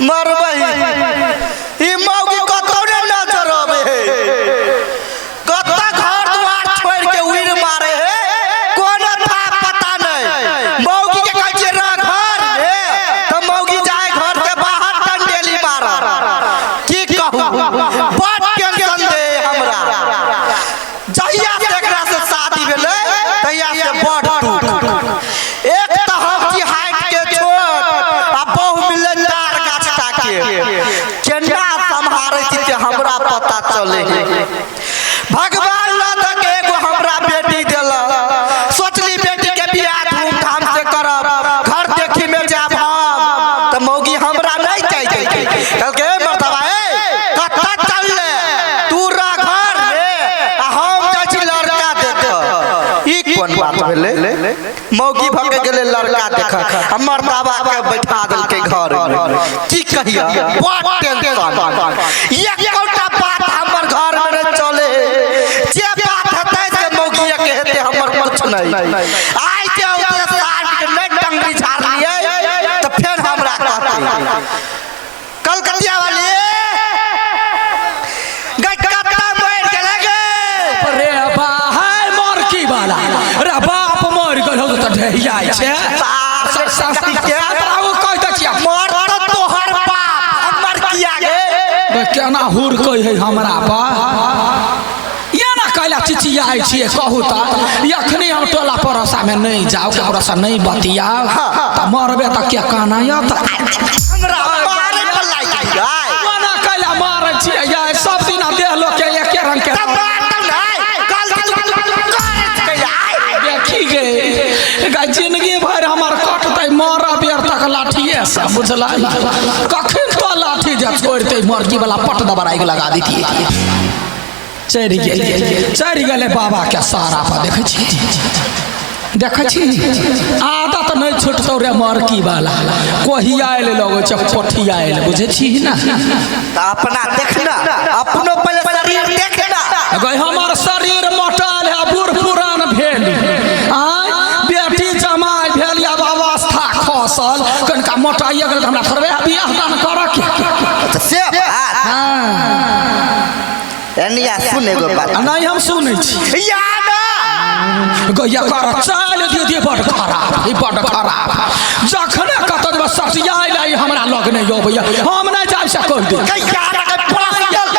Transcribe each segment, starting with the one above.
मरबई ई मौगी कतौने न जरबे है कत्ता घर द्वार छोड़ के उड़ मारे है कोनो था पता नहीं मौगी के कहै छै रह घर में त मौगी जाए घर के बाहर टंडेली मार की कहू बड़ टेंशन दे हमरा जहिया से एकरा से शादी भेलै तहिया से बड़ टूट एक त हम की हाइट के छोट आ बहु मिलनदार गाछटा के केना संभारै छी जे हमरा पता चले भगवान न के एगो हमरा बेटी देला सोचली बेटी के बियाह धूमधाम से करब घर देखी में जाब हम त मौगी हमरा नहीं चाहिए कहलके मर्दबा ए कत्ता चलले तू रह घर में आ हम जाइ छी लड़का देख ई कोन बात भेलै मौगी भगे गेले लड़का देख हमर बाबा के बैठा देलके घर की कहिया बड़ टेंशन एक कोटा बात हमर घर में नहीं चले जे बात हेतै से मौगी के हेतै हमर कुछ नहीं आइ जे ओते साल के नहीं टंगरी झाड़ लिए तो फिर हमरा कहते कलकतिया वाली गटका मर गेले गे रे बा हाय मोर की वाला रे बाप मर गेल हो त ढहिया छै शास्त्री के ओ कह द छिया मर तो तोहर बाप हमर किया गे केना हुर कह है हमरा बा या ना कहला चिचिया आई छिए कहू त यखनी हम टोला परसा में नहीं जाओ हमरा से नहीं बतिया त मरबे त के काना या त हमरा मारे पर लाग जाय ना कहला मार छिए या सब दिन देह लोग के एके रंग के देखी गे गा जिंदगी भर हमर कटतै मर बेर तक लाठिए से बुझला कखन तो लाठी जे छोड़ते मर्गी वाला पट दबराई के लगा देती चढ़ गेले बाबा के सारा पर देखे छी आदत नहीं छूटतौ रे मरकी वाला कोहियाल लगो छ पठियाल बुझे छी ना त अपना देखना अपनो पहले शरीर देखना गई हमर शरीर मोटाल है बूढ़ पुरान भेल बेटी जमाई भेल या अवस्था खसल कनका मोटाइए गेल हमरा थरबे बियाह दान कर के से हां एनिया सुने गो बात नहीं हम सुनै छी याद गैया कर चाल दे बड़ खराब ई बड़ खराब जखने कत सटिया लाई हमरा लग नहीं हो भैया हम नहीं जा सकै दे गैया के पर्सनल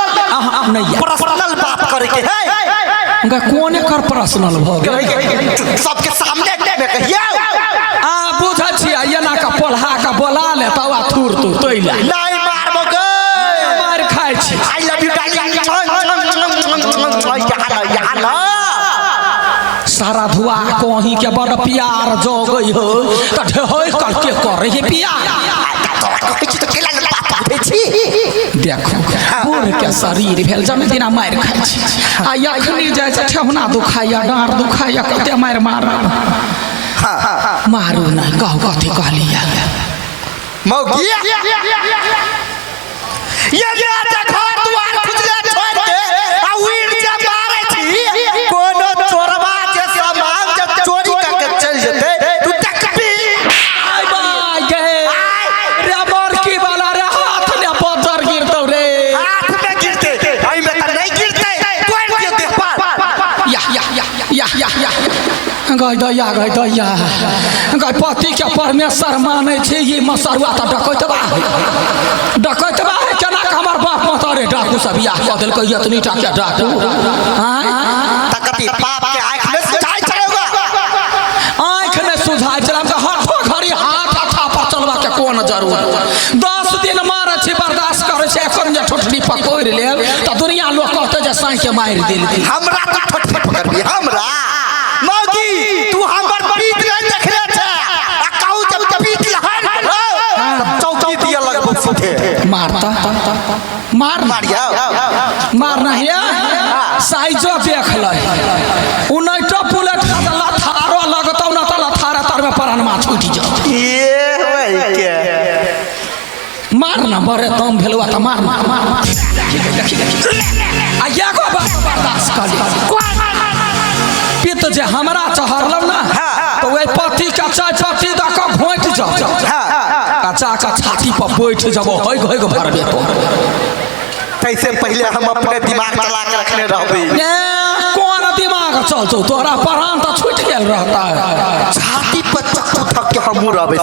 नहीं पर्सनल बात करे के है गा कोने कर पर्सनल भ गेल सबके सामने में कहिया आ बुझा छी एना का पोल्हा का बोला ले तवा थूर तू तोइला नहीं मारबो गे मार खाइ छी आई लव यू डार्लिंग यार सारा धुआ कहीं के बड़ प्यार जो गई हो त ढोय करके करे है प्यार देखो बूढ़ के शरीर भेल जमे दिना मार खाइ छी आ यखनी जाय छै ठेहुना दुखाया डार दुखाया कते मार मारू नहीं कहू कथी कहलिया मौगी ये जा घर द्वार खुजले छोड़ के आ उड़ जा मारे छी कोनो चोरवा जे सामान जे चोरी करके चल जेते तू तकबी आई बाय गे रे मोर की वाला रे हाथ ने पत्थर गिरतौ रे हाथ में गिरते आई में त नहीं गिरते तोड़ के देख पर या गई दैया गई पति के परमेश्वर माने छै ये मसरुआ त डकैतबा है केना के हमर बाप मतरे डाकू सब बियाह क देलकै इतनी टा के डाकू तकती पाप के आंख में सुझाई चलेगा आंख में सुझाई चला के हठो घड़ी हाथ अथा पर चलवा के कोन जरूरत 10 दिन मार छी बर्दाश्त करे छै एखन जे ठोठनी पकड़ ले त दुनिया लोग कहते जे साई के मार देल हमरा तो ठोठनी पकड़बी हमरा मौगी तू हमर पीठ नहीं देखले छै आ कहू जब पीठ लहर तब चौकी दिया लगबो सुखे मारता मारिया मार नहीं साइजो देख ले उनैटो बुलेट का लथारो लगतौ न त लथारा तर में प्राणमा छूट जाओ ये होय के मार न मरे दम भेलवा त मार आ एगो बर्दाश्त कर पित जे हमरा चहरलौ ना तो ओइ पति का चाय पत्ती द के घोंट जाओ बचा का छाती पर बैठ जब होय होय भरबे तो कैसे पहले हम अपने दिमाग चला के रखने रहबे कौन दिमाग चलतो तोरा प्राण तो छूट गेल रहता है छाती पर चक्कू थक के हम रहबे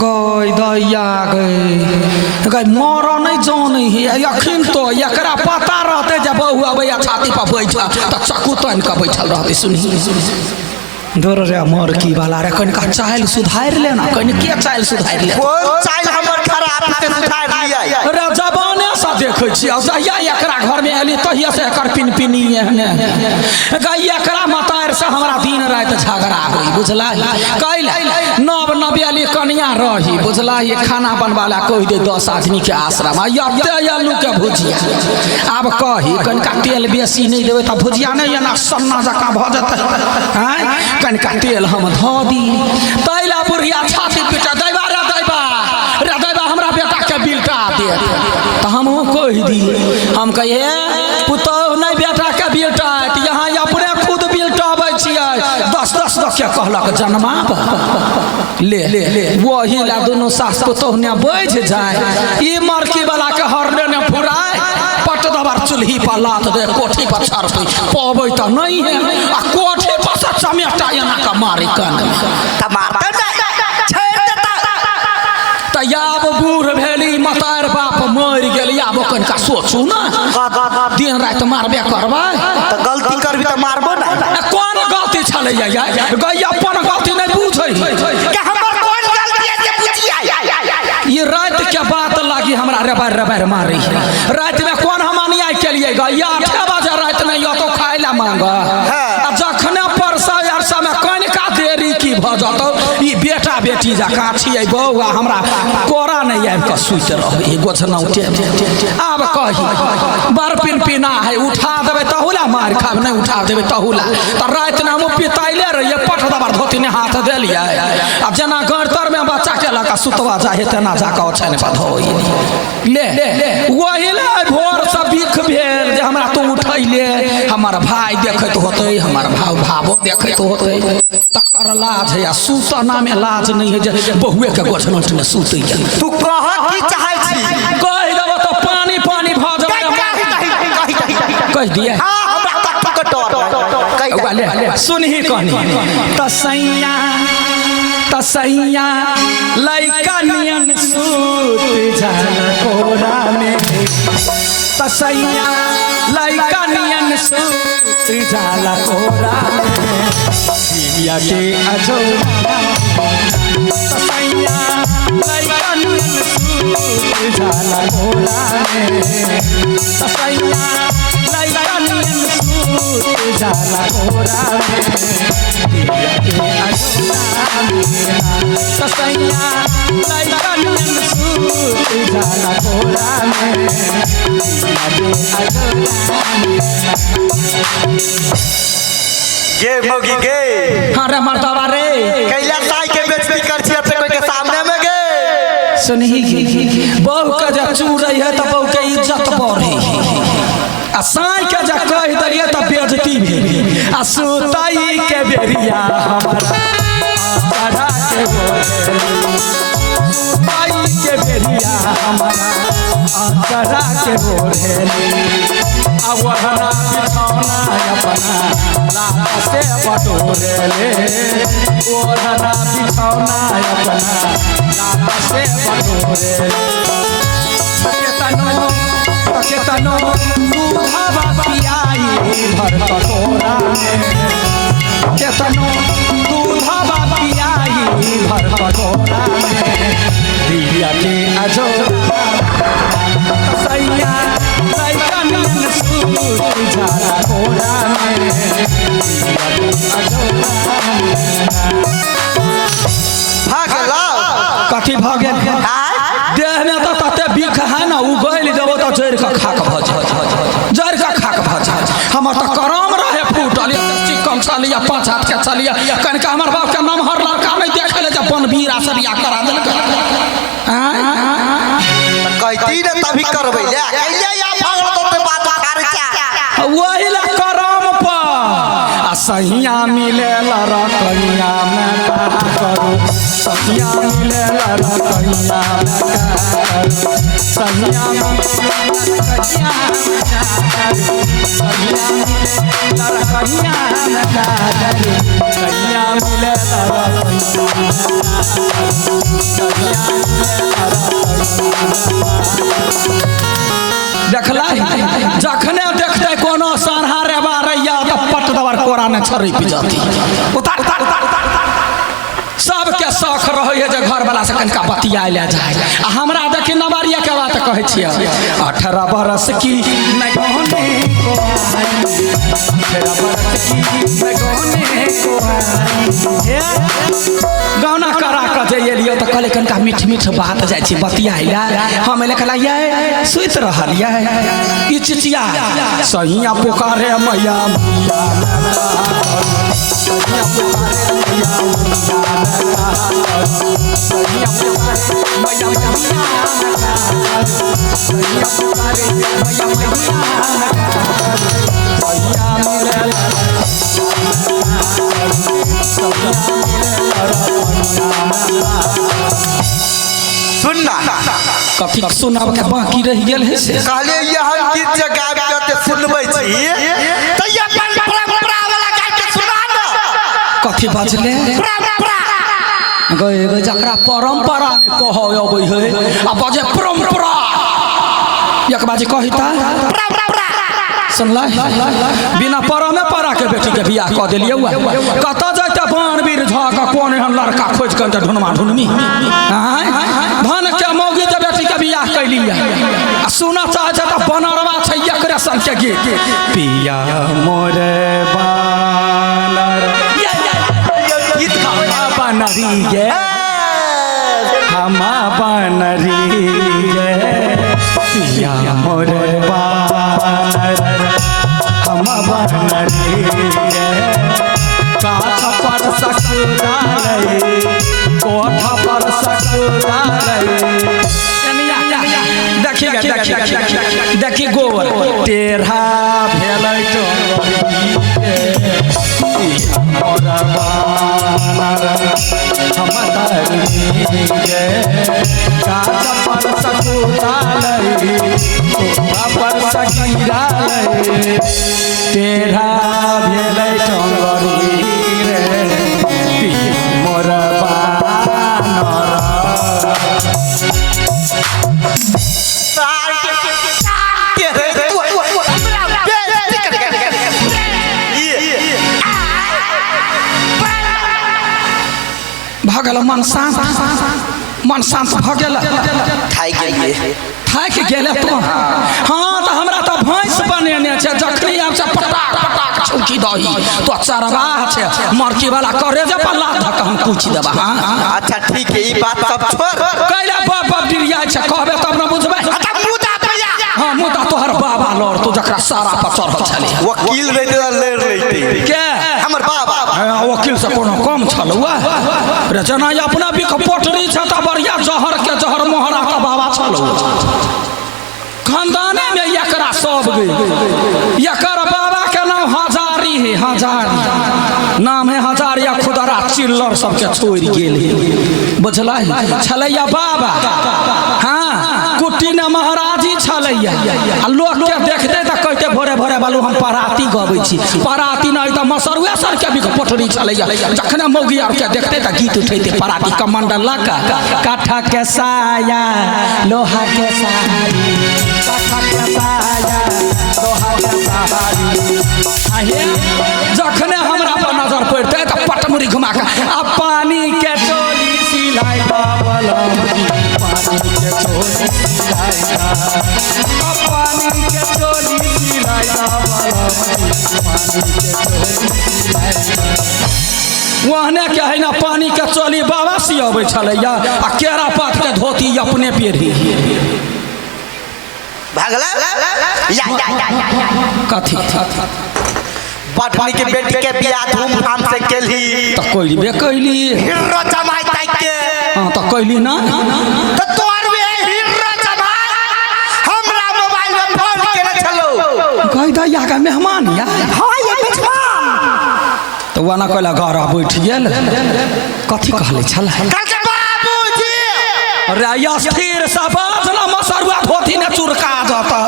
गई दैया गई मर नहीं जाने है अखिन तो एकरा पता रहते जब बहू अबैया छाती पर बैठा तो चक्कू तन के बैठल रहते सुनी धर रे मर की वाला रे कनिका चाइल सुधार ले ना कनि के चाइल सुधार ले कौन चाइल हमर खराब से सुधार लिया रे जबाने सा देखै छी जहिया एकरा घर में एली तहिया से एकर पिनपिनी एहने गई एकरा मतार से हमरा दिन रात झगड़ा होई बुझला कैले नव नवेली कन्या रही बुझला ये खाना बनवाला कहि दे 10 आदमी के आश्रम ये आलू के भुजिया अब कही कनिका तेल बेसी नहीं देबै त भुजिया नहीं ना सन्ना जका भ जतै हैं कनिका तेल हम ध दी तैला बुढ़िया छाती पीटा दैबा हमरा बेटा के बिलटा दे तो हम कह दी हम कहिए पुतौह नहीं बेटा के बिलटा यहाँ अपने खुद बिलटाबै छियै 10 के कहलक जन्माब ले वही ला दोनों सास पुतौह ने बैठ जाए ई मरकी वाला के हरने ने फुराए पट दबार चूल्ही पर लात दे कोठी पर छरपै पबै त नहीं है आ कोठी पर से चमेटा एना का मारी कन टमाटर छेड़ देता तयाब बूढ़ भेली मतार बाप मर गेली आब कनिका सोचू ना दिन रात मारबे करबै तो गलती करबी तो मारबो ना कौन गलती छले गई अपन गलती नहीं बुझै के हमर कोन गलती है जे बुझिया ये रात के बात लागी हमरा रबर मारी रात में कौन हम अन्याय केलिए गई 8 बजे रात में यो तो खाए ला मांगा जखने परसा अरसा में कनिका देरी की भ जतौ ई बेटा बेटी जका छियै बौआ हमरा कोरा नहीं आबि के सुत रह ई गोछना उठे अब कही बर पिनपिना है उठा देबे तहुला मार खाब नहीं उठा देबे तहुला त रात में हम पिताइले रहिए पठ दबार धोती ने हाथ देलिए अब जना गणतर में बच्चा के लका सुतवा जाहे तना जाका ओछन पर धोई ले वही ले भोर से बिख भेल जे हमरा तू उठैले हमर भाई देखैत होतै हमर भावो देखैत होतै तकर लाज है सूतना में लाज नहीं है जे बहुए के गोछनट में सुतै तू कह की चाहै छी कह देबो तो पानी भ जाबे कह दिए हां हमरा कट्टू कटोर ले सुनही कहनी तसैया लइका नियन सूत जाला कोरा में तसैया लइका नियन सूत जाला कोरा में दिया के अजोरा तसैया लइका नियन सूत जाला कोरा में तसैया लइका नियन सूत जाला कोरा में दिया के अजोरा ससैया लइका नियन सूत जाला कोरा में गे मोगी गे हां रे मर्दावा रे कैला साई के बेइज्जती कर छियै त कोई के सामने में गे सुनही बहू के जब चूरई है त बहू के इज्जत बढ़ी आ साई के जब कह दलिए त बेइज्जती भेली आ सुतई के बेरिया हमरा चढ़ा के सुतई के बेरिया हमरा चढ़ा के बोरेली अब वहना बिछौना अपना लात से बटोरेले वहना बिछौना अपना लात से बटोरेले केतनो दूधवा पियाई भर कटोरा में केतनो दूधवा पियाई भर कटोरा में दिया के अजोरा सैया लइका नियन सूत जाला कोरा में दिया के अजोरा भाग ला कथी भ गेल देह में तो तते बिख है ना उ गइल देबो त जड़ के खाक भ जड़ के खाक भ हमर त करम रहे फूटल चिकन चलिया 5 हाथ के चलिया कनिका हमर बाप के नाम हर लड़का नहीं देखले जे बनबीरा सरिया करा देल कहती न तभी करबै ले कैले या भागल तो ते बात खर्चा वही ला करम पर आ सहिया मिले ला रकैया में का करू सहिया मिले ला कहिया सैया देखला जखने देखते कोनो सरहा रेबा रैया तो पट दवर कोरा ने छरी पी जाती उतार उतार उतार सबके शौख रहे जे घर वाला से कनका बतिया ले जाए आ हमरा देखी नवारिया के बात कहै छियै 18 बरस की नगोने को 18 बरस की नगोने को गाना करा के जे एलियो त कहले कनका मीठ मीठ बात जाय छी बतियाइला हम एले कहला ये सुइत रहल ये ई चिचिया सहिया पुकारे मैया सुनना कथी सुनाब के बाकी रह गेल है से कहले यह गीत जे गाबि के सुनबै छी त ये परंपरा वाला गाबि के सुना न कथी बाजले गए गए जकरा परंपरा ने कहो अबै है आ बाजे परंपरा एक बाजे कहिता सुनला बिना परमे परा के बेटी के बियाह क देलिए कत जाते बाणवीर झा का कोन एहन लड़का खोज के ढुनमा ढुनमी धन के मौगी के बेटी के बियाह कैली आ सुना चाहे त बनरवा छै एकरे सन के गीत पिया मोरे बानर गीत गावा बनरी गे हम बनरी गे पिया मोरे बानर हम बनरी गे काठ पर सकुराले कोठ पर सकुराले देखी गोबर टेढ़ा भेलै टेढ़ा भेलै टंगरी रे मोर भगल मन शांत भ गेल थाक गेले तो हाँ तो हमरा तो भैंस बनेने छै जखनी आब से पटाक पटाक छौकी दही तो चरवाह छै मरकी वाला करे जे पल्ला धक हम पूछ देबा हां अच्छा ठीक है ई बात सब छोड़ कैला बाप डिरिया छै कहबे तब न बुझबे अच्छा मुदा भैया हां मुदा तोहर बाबा लड़ तो जकरा सारा पर चढ़ल छले वकील रहिते लेर रहिते के हमर बाबा वकील से कोनो कम छलुआ रे जना अपना भी पोटरी छ त बढ़िया जहर के जहर मोहरा का बाबा छलुआ खानदाने में एकरा सब गई एकर बाबा के नाम हजारी है हजारी नाम है हजार या खुदरा चिल्लर सबके छोड़ गेल बुझला छलैया बाबा हाँ कुट्टी ने महाराजी छलैया आ लोग के देखते त कहते भोरे भोरे बालू हम पराती गबै छी पराती नहीं त मसरुआ सर के भी पोटरी छलैया जखने मौगी आर के देखते त गीत उठैते पराती कमंडल लगा काठा के साया लोहा के साड़ी जखने हमरा पर नजर पड़ते तो पटमुरी घुमा के आ पानी के चोली सिलाई पानी के चोली सिलाई पानी के चोली सिलाई वहने के है ना पानी के चोली बाबा सियबै छलैया आ केरा पात के धोती अपने पेढ़ी भागला या कथी पटनी के बेटी के बियाह धूमधाम से केली त कोइली बे कोइली हिरो जमाई ताक के हां त कोइली ना त तोर वे हिरो जमाई हमरा मोबाइल में फोन केने छलो कहि द या का मेहमान या हां ये मेहमान त वाना कहला घर बैठ गेल कथी कहले छल कहलके बाबूजी रे स्थिर सा बात ना मसरुआ धोती ने चुरका जाता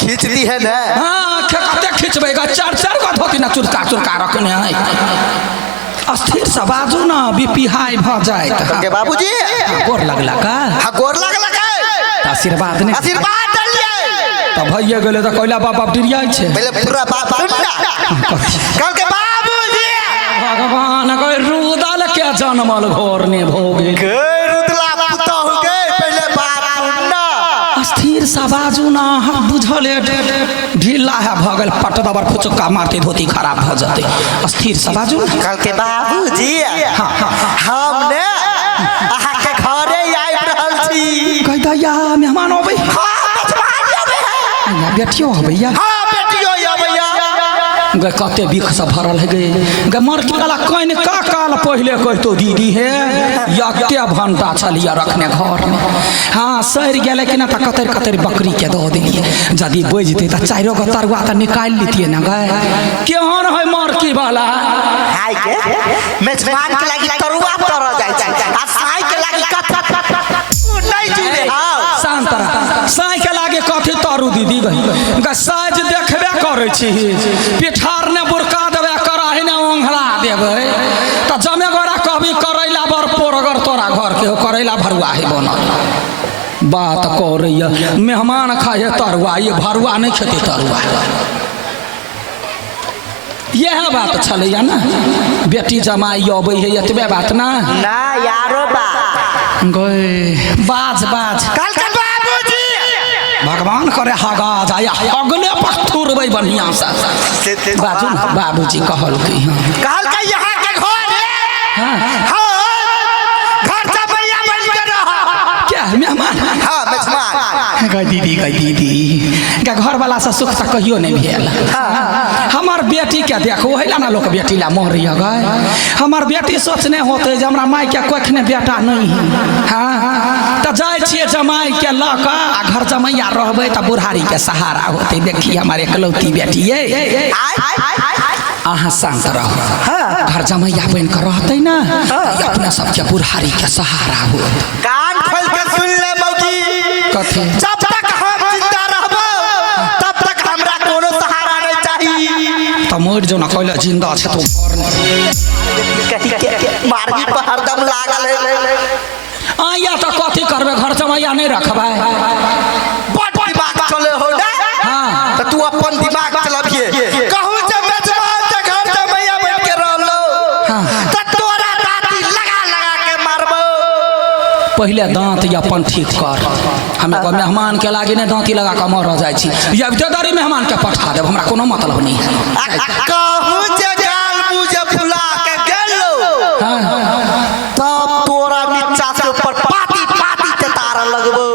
खींच दी है ना। हाँ कते खिंचबेगा 4 गो धोती ने चुरका रखने है स्थिर सा बाजू ना बीपी हाई भ जाए के बाबूजी गोर लगला का हाँ गोर लगला का आशीर्वाद ने आशीर्वाद दलिए तब भइए गेले त कइला बाप डिरिया छे पहले पूरा बात सुनना कल के बाबूजी भगवान कोई रुदल के जन्मल घर ने भोगे रुदला पुता हो गए पहले बात सुनना स्थिर सा बाजू ना हम बुझले ढीला है भगल पट दबर फुचका मारते धोती खराब भ जते स्थिर सा बाजू कल के बाबूजी हमने आहा के घरे आई रहल छी कह दया मेहमान होबे हां मेहमान आबे है बेटियो होबे या हां बेटियो आबे या गे कते बिख से भरल है गे गे मर के वाला कइन का काल पहले कहतो दीदी हे यते भंटा छलिया रखने घर में हां सर गेले कि ना त कतर बकरी के दो दिलिए जदी बजते त 4 गो तरुआ त निकाल लेतिए ना गे केहन है मर की वाला हाय के मेजबान के लागि तरुआ तर जाय छै आ साई के लागि कथा नहीं जुले हां शांतरा साई के लागे कथि तरू दीदी गई गे साज देखबे करे छी पिठार ने बुरका देबे कराही ने ओंघला देबे त जमे गोरा कहबी करैला बर पोरगर तोरा घर के करैला भरुआ है बनल बात करैया मेहमान खाए तरुआ ये भरुआ नहीं खेते तरुआ यह बात छलैया ना बेटी जमाई अबै है एतबे बात ना ना यारो बात गए बाज कल के बाबूजी भगवान करे हगा जाया अगले पथुरबै बढ़िया से बाजू ना बाबूजी कहल की कल के यहाँ के घर है हां हां घर से भैया बन के रहा क्या मेहमान हां मेजबान गई दीदी क्या घर वाला से सुख तक कहियो नहीं भेल हमार बेटी के देखो है ना लोग बेटी ला मोह रही गए हमार बेटी सोचने होते जे हमरा माई के कोखने बेटा नहीं है हां त जाय छिए जमाई के लक आ घर जमैया रहबे त बुढ़ारी के सहारा होते देखी हमारे एकलौती बेटी ये आहा शांत रहो घर जमैया बन कर रहते ना अपना सबके बुढ़ारी के सहारा हो कान खोल के सुन ले मौजी कथी जब तक हम जिंदा रहबो तब तक हमरा कोनो सहारा नहीं चाहिए त मोर जो न कहले जिंदा छै तो मारगी पर हरदम लागल है आया तो कथी करबे घर जमैया नहीं रखबे बड़ दिमाग चले हो ना हां तो तू अपन दिमाग चलाबिए कहूं जे मेजबान से घर जमैया बन के रहलो त तोरा दाती लगा के मारबो पहले दांत अपन ठीक कर हमें को मेहमान के लागे ने दांती लगा के मर जाय छी या विदेदारी मेहमान के पठा देब हमरा कोनो मतलब नहीं है कहूं जे गाल मुझे फुला के गेलो तब तोरा नीचा से ऊपर पाती ते तारा लगबो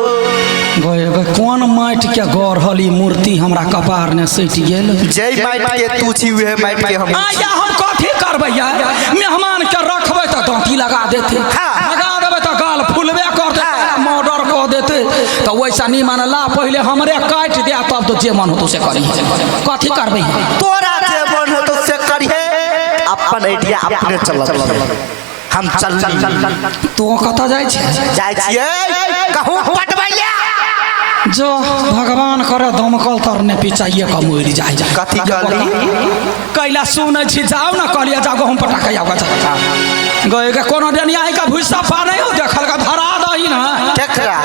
गए कौन माटी के गढ़ली मूर्ति हमरा कपार ने सट गेल जय माटी के तू छी उहे माटी के हम आया हम कथी करबै या मेहमान के रखबै त दांती लगा देते लगा देबै त गाल फुलबे कर देते मर्डर कर देते त वैसा नहीं मानला पहले हमरे काट दे तब तो जे मन हो तो से करी कथी करबै तोरा जे मन हो तो से करिए अपन आइडिया अपने चल हम चल तो कत जाय छै कहूं पटबैया जो भगवान करे दमकल तरने पिचाइए का मोरि जाय कथी कहली कैला सुनै छी जाओ ना कहलिए जागो हम पटाके आवा गए के कोनो डनिया है का भुस्सा पा नहीं हो देखल का धरा दही ना केकरा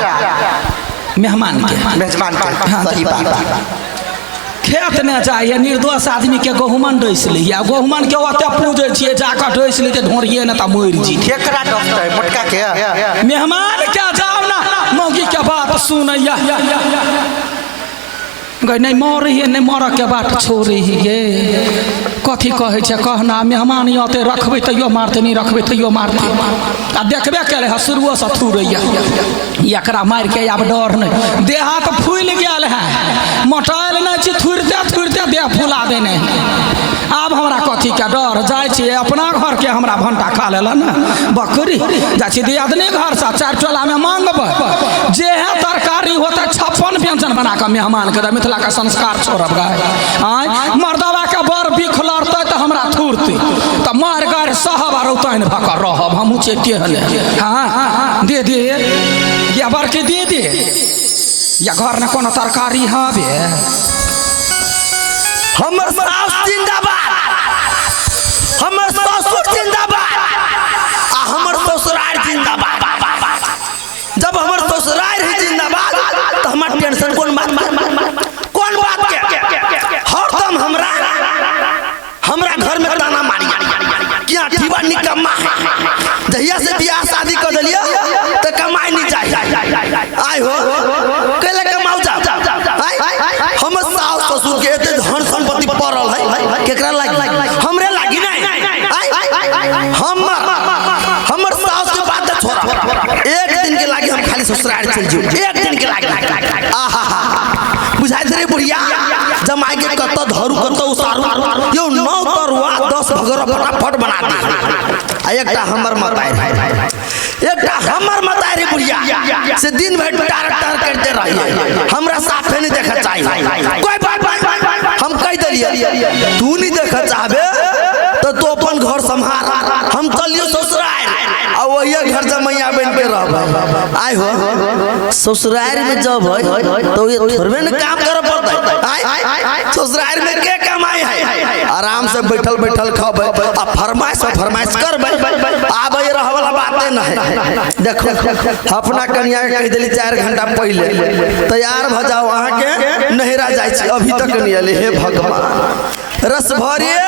मेहमान के सही बात खेत में चाहिए निर्दोष आदमी के गहुमन डोस लिया गहुमन के ओते पूजे छिए जाकर डोस ली ढोरिए ना त मोरि जी केकरा डोसतै मोटका के मेहमान के जाओ ना मौगी के बात सुनैया गई नहीं मर रही नहीं मर के बात छोड़ी गे कथी कहे छे कहना मेहमान आते रखबे तैयो मारते नहीं रखबे तैयो मारते आ देखबे करे है शुरुओ से थूरैया एकरा मार के अब डर नहीं देह हाथ फूल गेल है मोटाइल नहीं छी थूरते देह फुला देने अब हमरा कथी के डर जाय छी अपना घर के हमरा भंटा खा लेला ना बकरी जाय छी दियादनी घर से 4 टोला में मांगबै जे है तरकारी होता 56 व्यंजन बना के मेहमान के मिथिला का संस्कार छोड़ब गाय आय मर्दवा के बर बिख लड़ते तो हमरा थूरते तो मार गार सहब और उतैन भकर रहब हमहू चेते हले हां दे या बड़के दे दे या घर में कोनो तरकारी हवे हमर सास जिंदाबाद, हमर ससुर जिंदाबाद, आ हमर ससुराल जिंदाबाद। जब हमर ससुराल ही जिंदाबाद तो हमार टेंशन कौन बात के हरदम हमरा घर में ताना मारी क्या ठीबा निकम्मा है। जहिया से बियाह शादी कर दिलिया तो कमाई नहीं चाहिए। आय हो कैले कमाऊ जा हम सास ससुर के एते धन संपत्ति पड़ल है केकरा लागी? हमरे लागी नहीं। हमर सास के बात छोड़ा, एक दिन के लागी हम खाली ससुराल चल जो, एक दिन के लागी। आहा बुझाई रे बुढ़िया जमाई के कत धरू कत उसारू यो 9 तरुआ 10 भगरा फटाफट बना दे। एकटा हमर मतारी बुढ़िया से दिन भर टार करते रहिए, हमरा साफे नहीं देखा चाहिए। कोई बात हम कह दिलिए तू नहीं देखा चाहबे तो तू अपन घर संभाल, हम चलियो ससुराल आ वही घर जमैया बन के रहब। आय हो ससुराल में जब है तो ये थोड़े न काम करे पड़ता। ससुराल में के कमाई है? आराम से बैठल खाबे आ फरमाइश करबे, आबे रह वाला बातें नहीं। देखो अपना कन्या के कह दिली 4 घंटा पहले तैयार भ जाओ, अहाँ के नहिरा जाय छी, अभी तक नहीं आले। हे भगवान रस भरिए,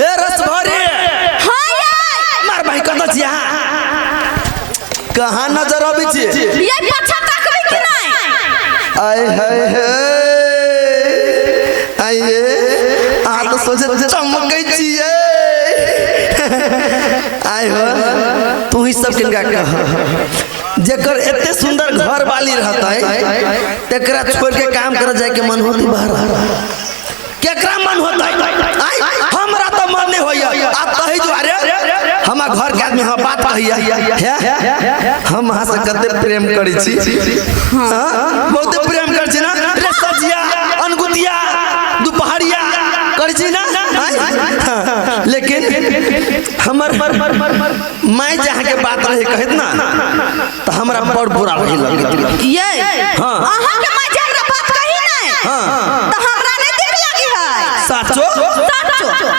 हे रस भरिए मार भाई कत छी अहाँ? कहाँ नजर आबी छी? ये पाछा ताकबे कि नहीं? आय हाय आइए आ तो सोचे चमकै छिए। आय हो तू ही सब किनका कह जेकर एते सुंदर घर वाली रहता है तेकरा छोड़ के काम कर जाए के मन होती बाहर केकरा मन होता है? हमरा तो मन नहीं होइया। आ तही दुआरे हम घर के आदमी हम बात कहिया हम अहाँ से कते प्रेम करै छी, हां बहुत प्रेम कर छी ना रे सजिया अनगुतिया दुपहरिया कर छी ना। लेकिन हमर माय जहाँ के बात रहे कहत ना तो हमरा बड़ बुरा रही लगे। ये हां अहाँ के माय जे हमरा बात कही नहीं हां तो हमरा नहीं ठीक लगी है। साचो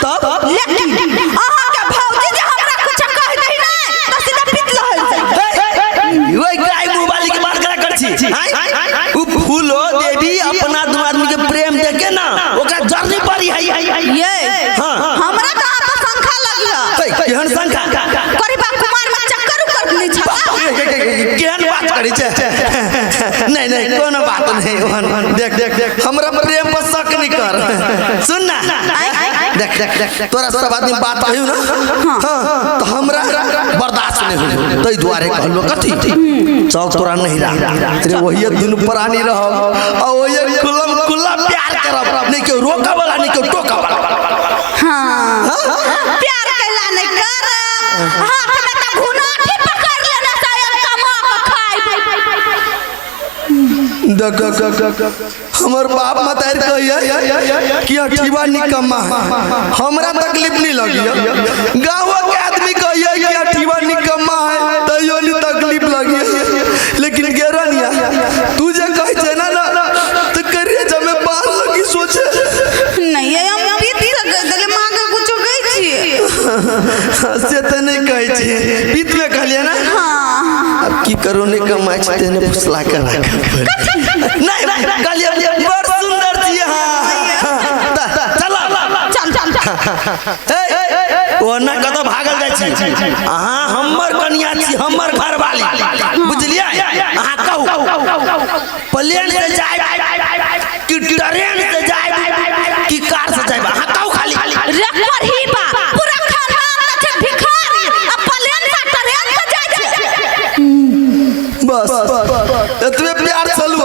तब लेकिन अहाँ के भौजी जे हमरा कुछ कह दही नहीं तो सीधा पिट लहल ओए गाय मुंह वाली के बात करा कर छी। उ फूलो देवी अपना दो आदमी के प्रेम देके ना ओकरा जर्नी पड़ी है। ये हां हमरा तो आप संखा लगिया केहन संखा करीबा कुमार में चक्कर उकर नहीं छला केहन बात करी छे? नहीं कोनो बात नहीं। देख हमरा प्रेम पर शक नहीं कर। सुन ना देख तोरा सब आदमी बात कहियो ना हां तो हमरा बर्दाश्त नहीं हो तई दुआरे कहलो कथी चल तोरा नहीं रहा तेरे वही दुनु प्राणी रह और वही खुला प्यार करब, नहीं के रोका वाला नहीं के टोका वाला। हां प्यार कैला नहीं कर हाथ में त घुनाठी पकड़ लेना शायद कमा के खाई। हमर बाप मतार कहिया कि अठीबा निकम्मा है, हमरा तकलीफ नहीं लगी। गांव के आदमी कहिया कि अठीबा निकम्मा है तइयो नहीं तकलीफ लगी। लेकिन गेरनिया तू जे कह छे ना तो करिए जब मैं बाल लगी सोचे नहीं है हम पीती गले मांग कुछ गई छी से त नहीं कह छी पीत में कहलिए ना। हां अब की करो ने कमाई छ तेने फुसला कर नहीं कहलिए बड़ सुंदर छी। हां चल ओना कत भागल जाय छी? अहाँ हमर कन्या छी, हमर घर वाली बुझलिए। अहाँ कहू प्लेन से जाए कि ट्रेन से जाए कि कार से जाए? अहाँ कहू खाली रेकर ही बा पूरा खानदान त भिखारी अब प्लेन से ट्रेन से जाय छै। बस एतबे प्यार चलू।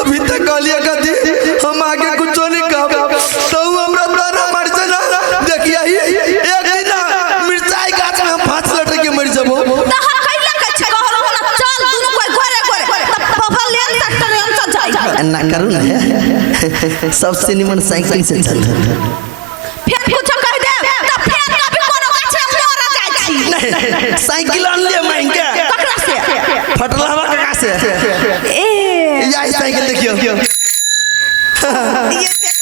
अभी तक कहलिए कथी हम आगे कुछ नहीं कहब तो हमरा ताना मार छै ना। देखिए एक दिन मिर्चाई गाछ में हम 5 लटर के मर जबो त हम कैला कह छी कहरो ना चल दुनु कोई घरे त प्लेन से ट्रेन से जाय ना करू ना सबसे निमन साइकिल से चल फिर कुछ कह दे त फिर कभी कोनो गाछ में मर जाय छी। नहीं साइकिल आन ले महंगा ककरा से फटला हवा कहाँ से ए या साइकिल देखियो ये देख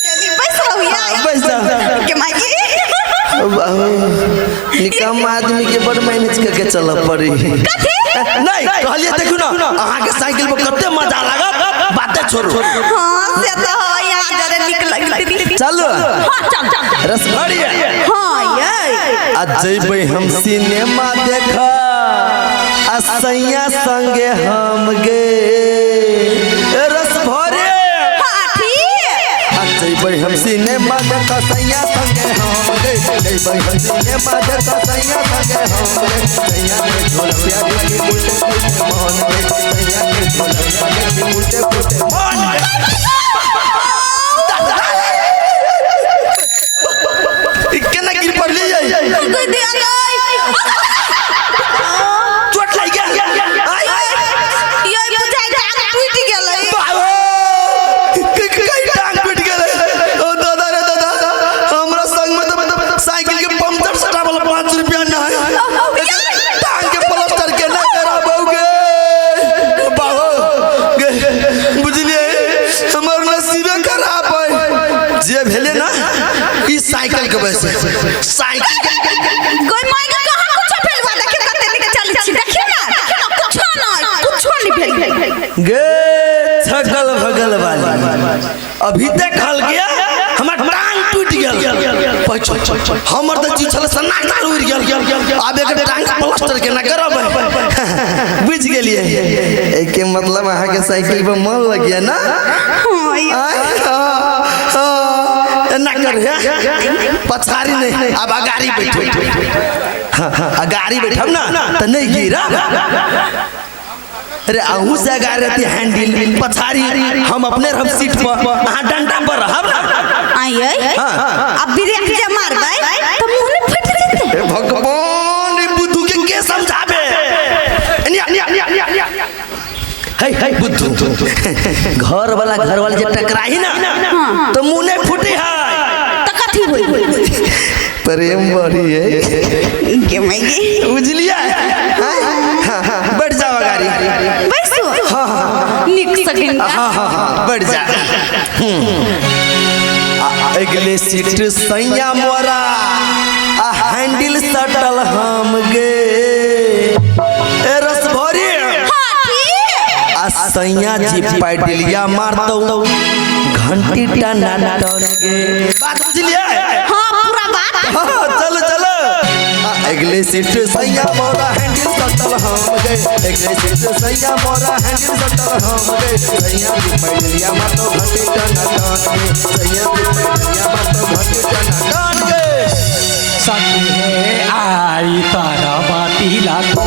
लेली पैसा हुआ पैसा के माजी निकम आदमी के बड़ मैनेज करके चल पड़ी कथी नहीं कहलिए देखू ना अहाँ के साइकिल पर कते मजा लागत बातें छोड़ो हां से तो यहाँ जरे निक लगती चलो हां चल रसभरी हां ये आज जइबै हम सिनेमा देखा आ सैया संगे हम गे रसभरी हां ठीक आज जइबै हम सिनेमा देखा सैया संगे हम गे जइबै हम सिनेमा देखा सैया संगे हम गे सैया के ढोलकिया की मुल्टे मोहन गे सैया के ढोलकिया की मुल्टे मोहन केना गिर पड़ली कोई दे गई चोट लग गया ये बुझाई टांग टूट गेलै कई टांग टूट गेलै ओ दादा रे दादा हमरा संग में तो साइकिल के पंचर सटावल 5 रुपया ना है टांग के प्लास्टर के ना कराबोगे बाबू बुझलिए हमर नसीबे खराब है जे भेले ना ई साइकिल के वजह से साइकिल कोई माय के कहां कुछ भेलवा देखियो कते निक चली छी देखियो ना कुछ नहीं भेल गे छगल भगल वाली अभी तक खल गया हमर टांग टूट गेल हमर त जी छल सन्ना तार उड़ गेल आब एकर टांग प्लास्टर के ना करब बुझ गेलिए ए के मतलब अहाँ के साइकिल पर मन लग गया ना ना कर पछारी नहीं अब अगाड़ी बैठो अगाड़ी बैठब ना तो नहीं गिरा अरे आहू से अगाड़ी रहती हैंडल पछारी हम अपने रह सीट पर अहाँ डंडा पर रहब आइए अब ब्रेक जे मारबै तो मुंह में फट जेतै भगवान बुद्धू के समझाबे है बुद्धू घर वाला जे टकराही ना तो मुंह नहीं फूटे है तो कथी होई प्रेम बढ़ी है के मायगे बुझलिए बैठ जाओ गाड़ी बैसो निक सकिन बैठ जा अगले सीट सैया मोरा आ हैंडल सटल हम गे ए रसभरी हां ठीक आ सैया जी पैडलिया मारतौ घंटी टना टन गे बात बुझलिए हां पूरा बात चलो चलो अगले सीट सैया मोरा हैंडल सटल हम गे अगले सीट सैया मोरा हैंडल सटल हम गे सैया जी पैडलिया मारतौ घंटी टना टन गे सैया जी पैडलिया मारतौ घंटी टना टन गे सखी है आई तारा बाती लागो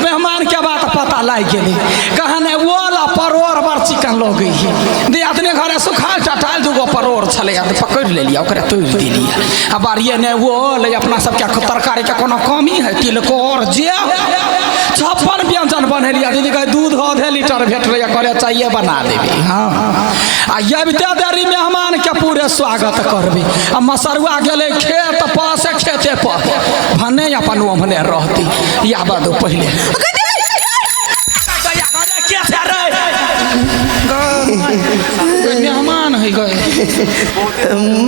मेहमान के बात पता लाग गेलै कहने वाला परोर बड़ चिकन लगे दे अपने घरे सुखाल चटाल दूगो परोर छले पकड़ लेलिया ओकरा तोड़ देलिया आ बारिये ने वो ले अपना सबके तरकारी के कोनो कमी है तिलकोर जे 56 व्यंजन बनेलिया दीदी कहे दूध आधे लीटर भेट रही करे चाहिए बना देबी हाँ आ ये भी देरी मेहमान के पूरे स्वागत करबी आ मसरुआ गेले खेत पास खेते पर भने अपन ओमने रहती या बादो पहले मेहमान है गए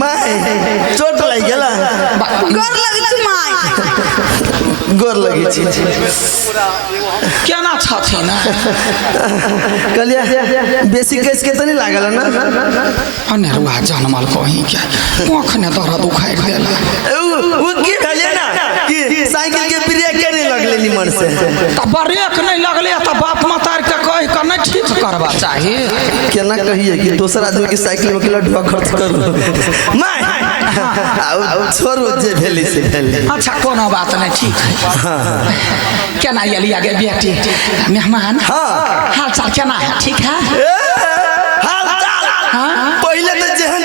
माय चोट लग गेला गोर लगी छी माय गोर लगी छी केना छथिन कहलिया बेसी केस के तो नहीं लागल ना अनेरुआ जनमल कहीं के आँख ने दर्द उखाड़ देला वो की भेले ना कि साइकिल के ब्रेक के नहीं लगले निमन से त ब्रेक नहीं लगले त बाप मातार के कह के नहीं ठीक करबा चाहिए केना कहिए कि दूसरा आदमी की साइकिल में किलो ढुआ खर्च करू मैं छोड़ो जे भेले से भेले अच्छा कोनो बात नहीं ठीक है केना ये लिया गे बेटी मेहमान हां हाल चाल केना है ठीक है हाल चाल पहले तो जहन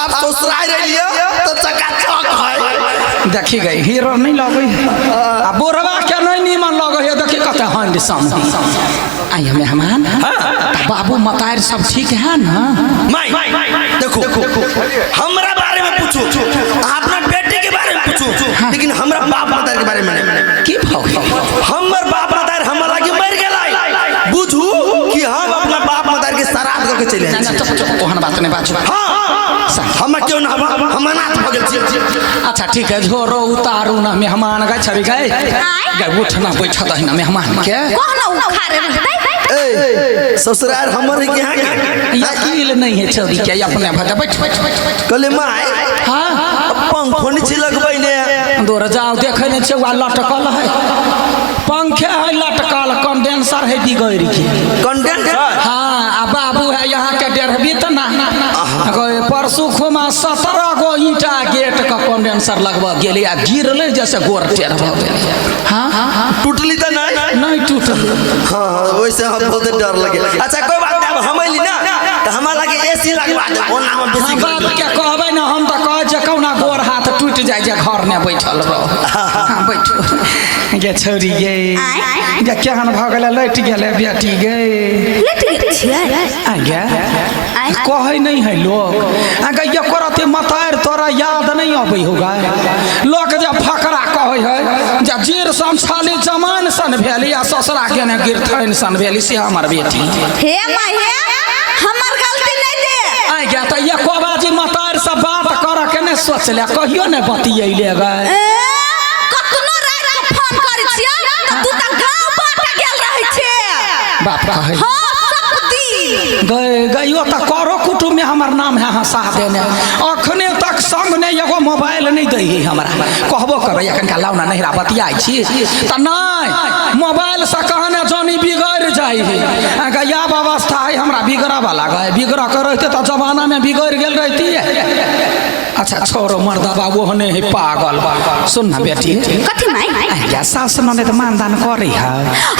आप ससुराल रहिए तो चकाचक है देखी गई हीरो नहीं लगे आ बोरवा के नहीं नीमन लगे है देखी कते हंड सम आई मेहमान बाबू मतार सब ठीक है ना माई देखो हमरा बारे में पूछो अपना बेटे के बारे में पूछो लेकिन हमरा बाप मतार के बारे में की भाव हमर बाप मतार हमरा लागे मर गेलै बुझू कि हम अपना बाप मतार के श्राद्ध करके चले ना चुप चुप ओहन बात नहीं बाजू हां हम क्यों ना हम अनाथ भ गेल छी अच्छा ठीक है झोरो उतारू ना मेहमान गए छवि गए गए उठना बैठा दही ना मेहमान के कहना उखाड़े रहते ए ससुराल हमर यहाँ के यकील नहीं है छवि के अपने भटा बैठ कहले माय हां पंखोनी छी लगबै ने दूर जाओ देखे ने छुआ लटकल है पंखे है लटकल कंडेंसर है बिगड़ के कंडेंसर हां आ बाबू है यहाँ के डेढ़बी त ना परसू खुमा 17 गो ईटा गेट का कंडेंसर लगवा गेले आ गिरले जैसे गोर टेढ़ भ गेले हां टूटली त नहीं टूटल हां वैसे हम बहुत डर लगे अच्छा कोई बात नहीं अब हम अइली ना त हमरा लगे एसी लगवा दे ओना हम बेसी बात के कहबै ना हम त कह जे कौना गोर हाथ टूट जाय जे घर में बैठल रह हां बैठो गे छोरी गे गे केहन भ गेले लट गेले बेटी गे लट गेल छियै आ गे कहै नहीं है लोग अगर ये करते मतार तोरा याद नहीं आबै होगा लोग जब फकरा कहै है जे जीर समसाली जमान सन भेली आ ससुरा के ने गिरथैन सन भेली से हमर बेटी हे माय हे हमर गलती नहीं दे आ गे त ये कोबाजी मतार से बात कर के ने सोच ले कहियो ने बतियैले गए कतनो रात के फोन करै छियै त तू त गांव बाटे गेल रहै छै बाप कहै हां सकती गए गइयो त करो कुटुम में हमर नाम है हंसा देने अखने तक संग ने एगो मोबाइल नहीं दई है हमरा कहबो करबै एखन का लाउना नहिरा बतियाई छी त नहीं मोबाइल से कहने जानी बिगड़ जाई है गया अवस्था है हमरा बिगड़ा वाला गए बिगड़ा कर रहते त जमाना में बिगड़ गेल रहती है अच्छा छोरो मर्दा बाबू हने है पागल सुन ना बेटी कथि माय या सास नने त मानदान करे है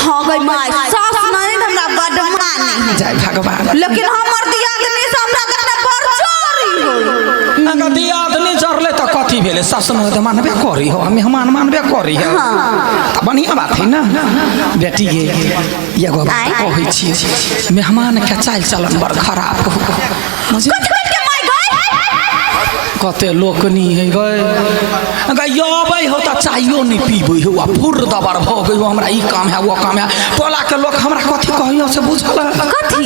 हां गई माय सास नहीं हमरा बड माने जय भगवान लेकिन हमर दियादनी से हमरा तक बड़ चोरी हो अगर दियादनी चरले त कथि भेले सास नने त मानबे करी हो मेहमान मानबे करी है त बढ़िया बात है ना बेटी ये एगो बात कहै छी मेहमान के चाल चलन बड़ खराब मुझे कते लोकनी है गए अगर यबै हो त चाहियो नहीं पीबै हो आ फुर दबर भ गई हो हमरा ई काम है वो काम है टोला के लोग हमरा कथि कहियो से बुझल कथि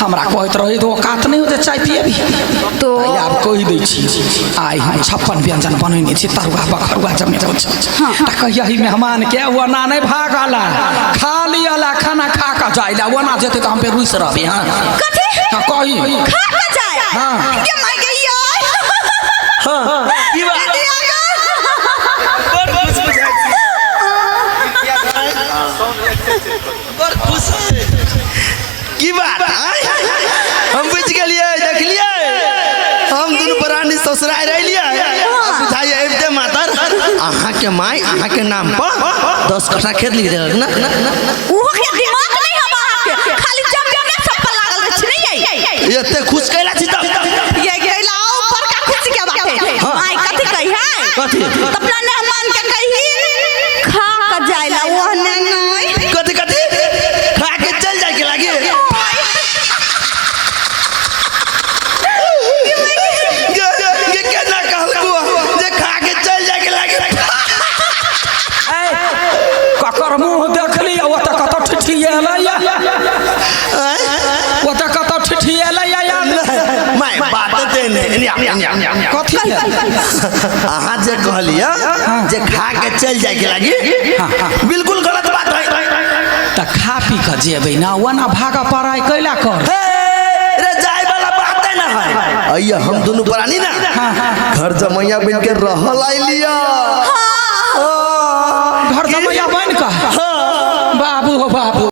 हमरा कहत रहे तो औकात नहीं होते चाय पिएबी तो यार कहि दै छी आई हम 56 व्यंजन बनैने छी तरुआ बखरुआ जमे छ त कहिया ही मेहमान के वना नहीं भागला खाली वाला खाना खा के जाइला वना जेते त हम पे रुइस रहबे हां कथि कहि खा के जाय हां के माय गइयो हां की बात बड़ खुश बुझाई बड़ खुश की बात हम बुझ गेलिए देखलिए हम दुनु प्राणी ससुराल रहलिए अब बुझाई आबते मातर अहाँ के माय अहाँ के नाम पर 10 कट्ठा खेत लिख देलक ना ओहो के दिमाग नहीं हब अहाँ के खाली जब जब सब पर लागल रह छी नहीं एते खुश कैला छी त ये गेला ऊपर का खुशी के बात है माय कथि कहि है कथि अपना मेहमान के कहि खा के जाइला ओहने नहीं कथि कथि खा के चल जाए के लागे ये केना कहलकू जे खा के चल जाए के लागे ककर मुंह देखली ओ त कत ठिठिएला या ओ त कत ठिठिएला या माय बात देने कथि अहाँ जे कहलिए जे खा के चल जाए के लागे बिल्कुल गलत बात है त खा पी के जेबै ना वना भागा पराई कैला कर रे जाए वाला बात है ना है अइया हम दोनों प्राणी ना घर जमैया बन के रहल आइलिया घर जमैया बन के बाबू हो बाबू